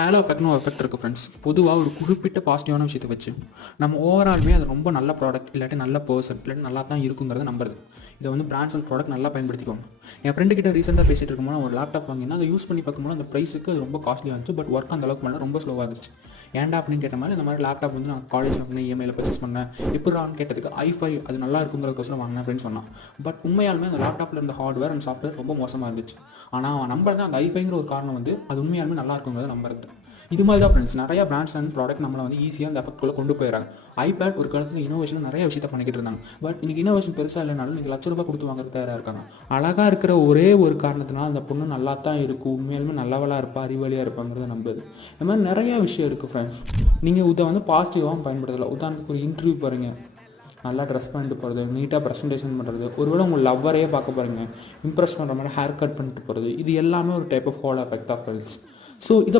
Halo எஃபெக்ட்னு ஒரு effect இருக்குது friends. பொதுவாக ஒரு குறிப்பிட்ட பாசிட்டிவான விஷயத்தை வச்சு நம்ம ஓவராலுமே அது ரொம்ப நல்ல ப்ராடக்ட் இல்லாட்டி நல்ல பர்சன் இல்லாட்டி நல்லா தான் இருக்குங்கிறத நம்புறது. இதை வந்து பிராண்ட்ஸ் அண்ட் ப்ராடக்ட் நல்லா பயன்படுத்திக்கோங்க. என் ஃப்ரெண்டு கிட்ட ரீசெண்டாக பேசிட்டு இருக்கும்போது ஒரு லேப்டாப் வாங்கினா அதை யூஸ் பண்ணி பார்க்கும்போது அந்த ப்ரைஸுக்கு அது ரொம்ப காஸ்ட்லியாக இருந்துச்சு. பட் ஒர்க் அந்த அளவுக்கு பண்ண ரொம்ப ஸ்லோவாக இருந்துச்சு. ஏன்டா அப்படின்னு கேட்ட மாதிரி இந்த மாதிரி லேப்டாப் வந்து நான் காலேஜில் பண்ணி இஎம்ஐயில் பர்ச்சேஸ் பண்ணேன். எப்படின்னு கேட்டதுக்கு i5 அது நல்லா இருக்குங்கிறதுக்கோசரம் வாங்கினேன் அப்படின்னு சொன்னான். பட் உண்மையாலுமே அந்த லேப்டாப்பில் இருந்த ஹார்ட்வேர் அண்ட் சாஃப்ட்வேர் ரொம்ப மோசமாக இருந்துச்சு. ஆனால் அவன் நம்புறது அந்த i5ங்கிற ஒரு காரணம் வந்து அது உண்மையாலுமே நல்லா இருக்குங்கிறத நம்புறது. இது மாதிரி தான் ஃப்ரெண்ட்ஸ், நிறைய பிராண்ட்ஸ் அண்ட் ப்ராடக்ட் நம்மளை வந்து ஈஸியாக அந்த எஃபெக்ட்குள்ளே கொண்டு போயிடறாங்க. ஐபேட் ஒரு காலத்தில் இனோவேஷன் நிறைய விஷயத்த பண்ணிக்கிட்டு இருந்தாங்க. பட் இன்னைக்கு இனோவேஷன் பெருசாக இல்லைனாலும் இன்னைக்கு ₹1,00,000 கொடுத்து வாங்குறது தயாராக இருக்காங்க. அழகாக இருக்கிற ஒரே ஒரு காரணத்தினால அந்த பொண்ணு நல்லா தான் இருக்கும், உண்மையாலுமே நல்லவளாக இருப்பா, அறிவாளியாக இருப்பாங்கிறத நம்புது. இந்த மாதிரி நிறைய விஷயம் இருக்குது ஃப்ரெண்ட்ஸ். நீங்கள் இதை வந்து பாசிட்டிவாகவும் பயன்படுத்தலாம். உதாரணத்துக்கு ஒரு இன்டர்வியூ போகிறீங்க, நல்லா ட்ரெஸ் பண்ணிட்டு போகிறது, நீட்டாக ப்ரெசன்டேஷன் பண்ணுறது, ஒருவேளை உங்கள் லவ்வரையே பார்க்க போகிறீங்க, இம்ப்ரெஸ் பண்ணுற மாதிரி ஹேர் கட் பண்ணிட்டு போகிறது, இது எல்லாமே ஒரு type of halo effect of friends. So இதை